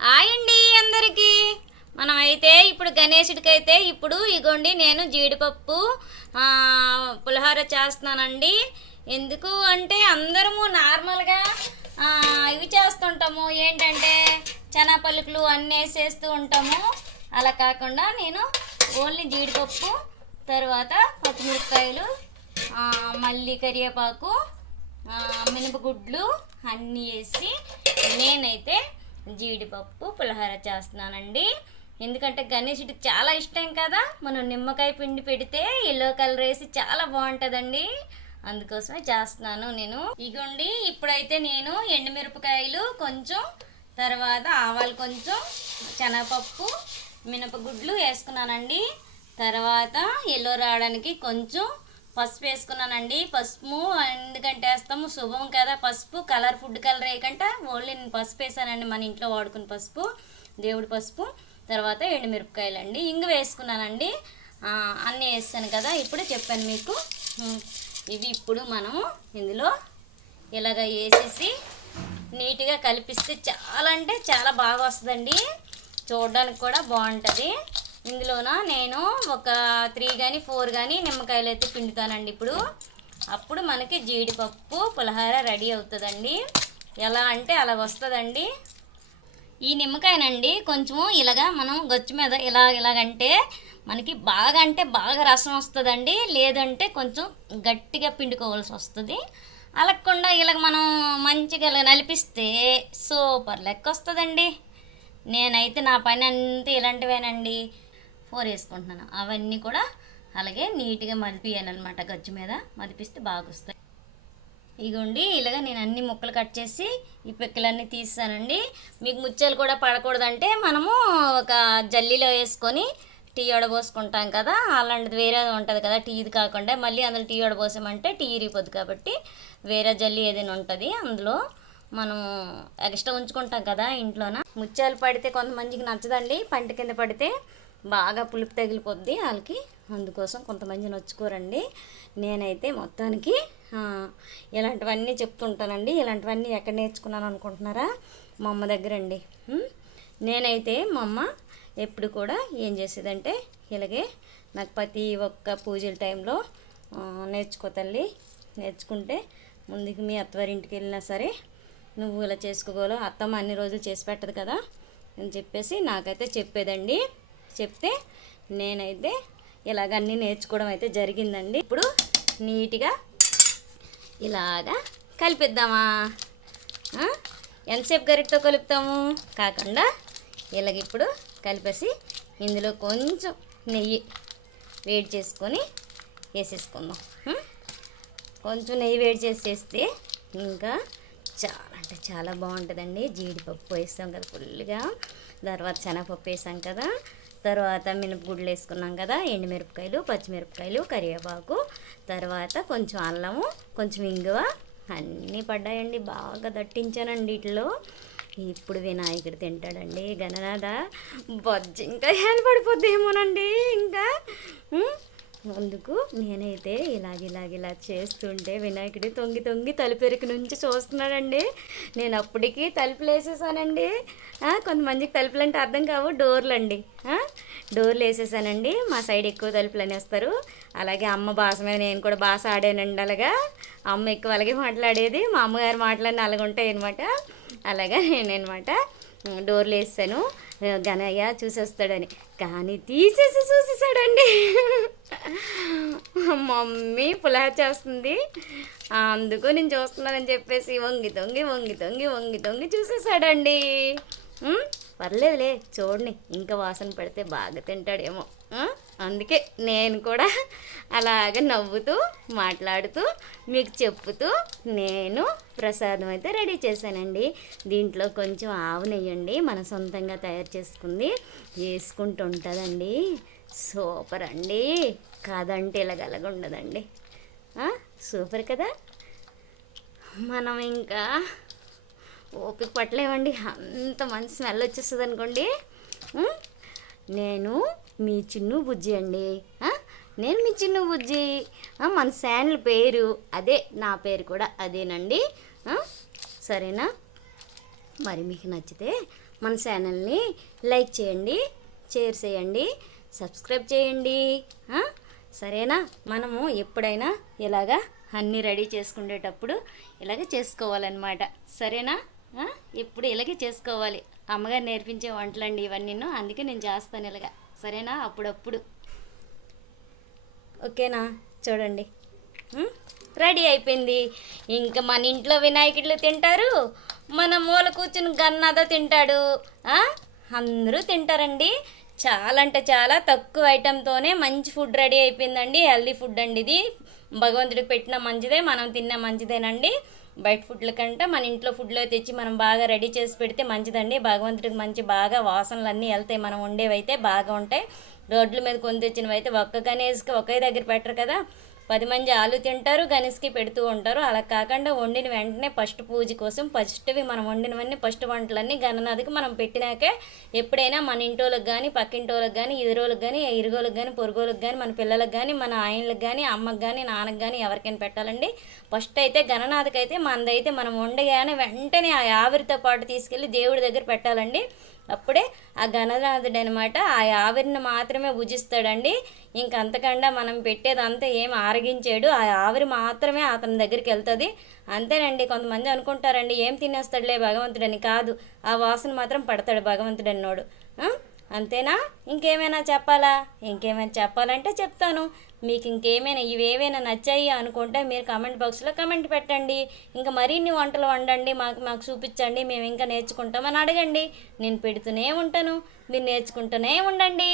ఆయండి అందరికీ. మనమైతే ఇప్పుడు గణేశుడికి అయితే ఇప్పుడు ఇగోండి నేను జీడిపప్పు పులిహోర చేస్తున్నానండి. ఎందుకు అంటే అందరము నార్మల్గా ఇవి చేస్తుంటాము. ఏంటంటే చనా పలుకులు అన్నీ వేసేస్తూ ఉంటాము. అలా కాకుండా నేను ఓన్లీ జీడిపప్పు తర్వాత పచ్చిమిరపకాయలు మళ్ళీ కరివేపాకు మినపగుడ్లు అన్నీ వేసి నేనైతే జీడిపప్పు పులిహోర చేస్తున్నానండి. ఎందుకంటే గణేషుడికి చాలా ఇష్టం కదా. మనం నిమ్మకాయ పిండి పెడితే ఎల్లో కలర్ వేసి చాలా బాగుంటుందండి. అందుకోసమే చేస్తున్నాను నేను. ఇగోండి ఇప్పుడైతే నేను ఎండుమిరపకాయలు కొంచెం తర్వాత ఆవాలు కొంచెం శనగపప్పు మినపగుడ్లు వేసుకున్నానండి. తర్వాత ఎల్లో రావడానికి కొంచెం పసుపు వేసుకున్నానండి. పసుపు ఎందుకంటే వేస్తాము శుభం కదా పసుపు. కలర్ ఫుడ్ కలర్ వేయకుండా ఓన్లీ నేను పసుపు వేసానండి మన ఇంట్లో వాడుకున్న పసుపు. దేవుడి పసుపు. తర్వాత ఎండుమిరపకాయలు అండి ఇంగు వేసుకున్నానండి. అన్నీ వేసాను కదా. ఇప్పుడు చెప్పాను మీకు. ఇవి ఇప్పుడు మనము ఇందులో ఇలాగ వేసేసి నీట్గా కలిపిస్తే చాలా అంటే చాలా బాగా వస్తుందండి. చూడడానికి కూడా బాగుంటుంది. ఇందులోన నేను ఒక త్రీ కానీ ఫోర్ కానీ నిమ్మకాయలు అయితే పిండుతానండి ఇప్పుడు. అప్పుడు మనకి జీడిపప్పు పులిహోర రెడీ అవుతుందండి. ఎలా అంటే అలా వస్తుందండి. ఈ నిమ్మకాయనండి కొంచెము ఇలాగా మనం గచ్చు మీద ఇలా ఇలాగంటే మనకి బాగా అంటే బాగా రసం వస్తుందండి. లేదంటే కొంచెం గట్టిగా పిండుకోవాల్సి వస్తుంది. అలాగకుండా ఇలాగ మనం మంచిగా ఇలా నలిపిస్తే సూపర్ లెక్క వస్తుందండి. నేనైతే నా పని అంతా ఇలాంటివేనండి. ఫోర్ వేసుకుంటున్నాను. అవన్నీ కూడా అలాగే నీట్గా మదిపియాను అనమాట గజ్జు మీద. మదిపిస్తే బాగా వస్తాయి ఇగోండి ఇలాగ నేను అన్ని ముక్కలు కట్ చేసి ఈ పిక్కలన్నీ తీసానండి మీకు ముత్యాలు కూడా పడకూడదంటే మనము ఒక జల్లీలో వేసుకొని టీ వడబోసుకుంటాం కదా అలాంటిది వేరే ఉంటుంది కదా టీది కాకుండా మళ్ళీ అందులో టీ వడబోసామంటే టీ ఇరిగిపోద్ది కాబట్టి వేరే జల్లి ఏదైనా ఉంటుంది అందులో. మనం ఎక్స్ట్రా ఉంచుకుంటాం కదా ఇంట్లోన. ముత్యాలు పడితే కొంతమందికి నచ్చదండి పంట కింద పడితే బాగా పులుపు తగిలిపోద్ది. వాళ్ళకి అందుకోసం కొంతమంది నొచ్చుకోరండి. నేనైతే మొత్తానికి ఇలాంటివన్నీ చెప్తుంటానండి. ఇలాంటివన్నీ ఎక్కడ నేర్చుకున్నాను అనుకుంటున్నారా? మా అమ్మ దగ్గర అండి నేనైతే మా అమ్మ ఎప్పుడు కూడా ఏం చేసేదంటే ఇలాగే నాకు ప్రతి ఒక్క పూజల టైంలో నేర్చుకో తల్లి. నేర్చుకుంటే ముందుకు మీ అత్తవారింటికి వెళ్ళినా సరే నువ్వు ఇలా చేసుకోగలవు. అత్తమ్మ అన్ని రోజులు చేసి పెట్టదు కదా అని చెప్పేసి నాకైతే చెప్పేదండి. చెప్తే నేనైతే ఇలాగ అన్నీ నేర్చుకోవడం అయితే జరిగిందండి. ఇప్పుడు నీట్గా ఇలాగా కలిపిద్దామా? ఎంతసేపు గరిటతో కలుపుతాము? కాకుండా ఇలాగ ఇప్పుడు కలిపేసి ఇందులో కొంచెం నెయ్యి వేడి చేసుకొని వేసేసుకుందాం. కొంచెం నెయ్యి వేడి చేసేస్తే ఇంకా చాలా అంటే చాలా బాగుంటుందండి. జీడిపప్పు వేస్తాం కదా ఫుల్గా. తర్వాత శనగపప్పు వేసాం కదా. తర్వాత మినపగుడ్లు వేసుకున్నాం కదా ఎండుమిరపకాయలు పచ్చిమిరపకాయలు కరివేపాకు తర్వాత కొంచెం అల్లము కొంచెం ఇంగువ అన్నీ పడ్డాయండి బాగా దట్టించానండి వీటిలో ఇప్పుడు వినాయకుడు తింటాడండి గణనాథ. బొజ్జ ఇంకా పడిపోద్దేమోనండి ఇంకా. అందుకు నేనైతే ఇలాగ ఇలాగ ఇలా చేస్తుంటే వినాయకుడు తొంగి తొంగి తలుపెరుకు నుంచి చూస్తున్నాడండి. నేను అప్పటికి తలుపులు వేసేసానండి కొంతమందికి తలుపులు అంటే అర్థం కావు డోర్లు అండి డోర్లు వేసేసానండి. మా సైడ్ ఎక్కువ తలుపులు అనేస్తారు అలాగే అమ్మ భాష మీద నేను కూడా భాష ఆడానండి అలాగా. అమ్మ ఎక్కువ అలాగే మాట్లాడేది. మా అమ్మగారు మాట్లాడిన అలాగ ఉంటాయి అనమాట అలాగా నేనమాట డోర్లు వేసాను గనయ్య చూసేస్తాడని. కానీ తీసేసి చూసేసాడండి. మమ్మీ పులావ్ చేస్తుంది. అందుకు నేను చూస్తున్నానని చెప్పేసి వంగి తొంగి వంగి తొంగి వంగి తొంగి చూసేసాడండి. పర్లేదులే చూడండి. ఇంకా వాసన పెడితే బాగా తింటాడేమో. అందుకే నేను కూడా అలాగ నవ్వుతూ మాట్లాడుతూ మీకు చెప్పుతూ నేను ప్రసాదం అయితే రెడీ చేశానండి. దీంట్లో కొంచెం ఆవు నెయ్యండి మన సొంతంగా తయారు చేసుకుంది. వేసుకుంటూ ఉంటుందండి. సూపర్ అండి. కాదంటే ఇలాగ ఉండదండి సూపర్ కదా? మనం ఇంకా ఓపిక పట్టలేమండి అంత మంచి స్మెల్ వచ్చేస్తుంది అనుకోండి. నేను మీ చిన్ను బుజ్జి అండి. నేను మీ చిన్ను బుజ్జి. మన శాండ్ల పేరు అదే నా పేరు కూడా అదేనండి. సరేనా? మరి మీకు నచ్చితే మన ఛానల్ని లైక్ చేయండి షేర్ చేయండి సబ్స్క్రైబ్ చేయండి. సరేనా? మనము ఎప్పుడైనా ఇలాగా అన్నీ రెడీ చేసుకునేటప్పుడు ఇలాగే చేసుకోవాలన్నమాట. సరేనా? ఎప్పుడు ఇలాగే చేసుకోవాలి. అమ్మగారు నేర్పించే వంటలండి ఇవన్నీ అందుకే నేను చేస్తాను ఇలాగా. సరేనా? అప్పుడప్పుడు. ఓకేనా? చూడండి? రెడీ అయిపోయింది. ఇంకా మన ఇంట్లో వినాయకుడు తింటారు. మన మూల కూర్చుని గన్నద తింటాడు? అందరూ తింటారండి. చాలా అంటే చాలా తక్కువ ఐటెంతోనే మంచి ఫుడ్ రెడీ అయిపోయిందండి. హెల్దీ ఫుడ్ అండి ఇది. భగవంతుడికి పెట్టిన మంచిదే మనం తిన్న మంచిదేనండి. బయట ఫుడ్ల కంటే మన ఇంట్లో ఫుడ్లో తెచ్చి మనం బాగా రెడీ చేసి పెడితే మంచిదండి. భగవంతుడికి మంచి బాగా వాసనలు అన్నీ వెళ్తాయి. మనం వండేవైతే బాగా ఉంటాయి. రోడ్ల మీద కొని తెచ్చినవి అయితే ఒక్క గణేష్కి ఒకే దగ్గర పెట్టరు కదా. పది మంది ఆలు తింటారు గణేష్కి పెడుతూ ఉంటారు. అలా కాకుండా వండిన వెంటనే ఫస్ట్ పూజ కోసం ఫస్ట్వి మనం వండినవన్నీ ఫస్ట్ వంటలన్నీ గణనాథికి మనం పెట్టినాకే ఎప్పుడైనా మన ఇంటోళ్ళకి కానీ పక్కింటోళ్ళకి కానీ ఎదురోళ్ళకి కానీ ఇరుగోళ్ళకి కానీ పొరుగోళ్ళకి కానీ మన పిల్లలకు కానీ మన ఆయనలకు కానీ అమ్మకి కానీ నాన్నకి కానీ ఎవరికైనా పెట్టాలండి. ఫస్ట్ అయితే గణనాథకి అయితే మనదైతే మనం వండగానే వెంటనే ఆ ఆవిరితో పాటు తీసుకెళ్ళి దేవుడి దగ్గర పెట్టాలండి. అప్పుడే ఆ గణనాథుడు అనమాట ఆ ఆవిరిని మాత్రమే భుజిస్తాడండి. ఇంకంతకన్నా మనం పెట్టేదంతా ఏం ఆరగించాడు. ఆ ఆవిరి మాత్రమే అతని దగ్గరికి వెళ్తుంది. అంతేనండి కొంతమంది అనుకుంటారండి ఏం తినేస్తాడులే భగవంతుడని? కాదు ఆ వాసన మాత్రం పడతాడు భగవంతుడు అన్నోడు అంతేనా? ఇంకేమైనా చెప్పాలా? ఇంకేమైనా చెప్పాలంటే చెప్తాను. మీకు ఇంకేమైనా ఇవేవైనా నచ్చాయి అనుకుంటే మీరు కమెంట్ బాక్స్లో కమెంట్ పెట్టండి. ఇంకా మరిన్ని వంటలు వండండి మాకు మాకు చూపించండి మేము ఇంకా నేర్చుకుంటామని అడగండి. నేను పెడుతూనే ఉంటాను. మీరు నేర్చుకుంటూనే ఉండండి.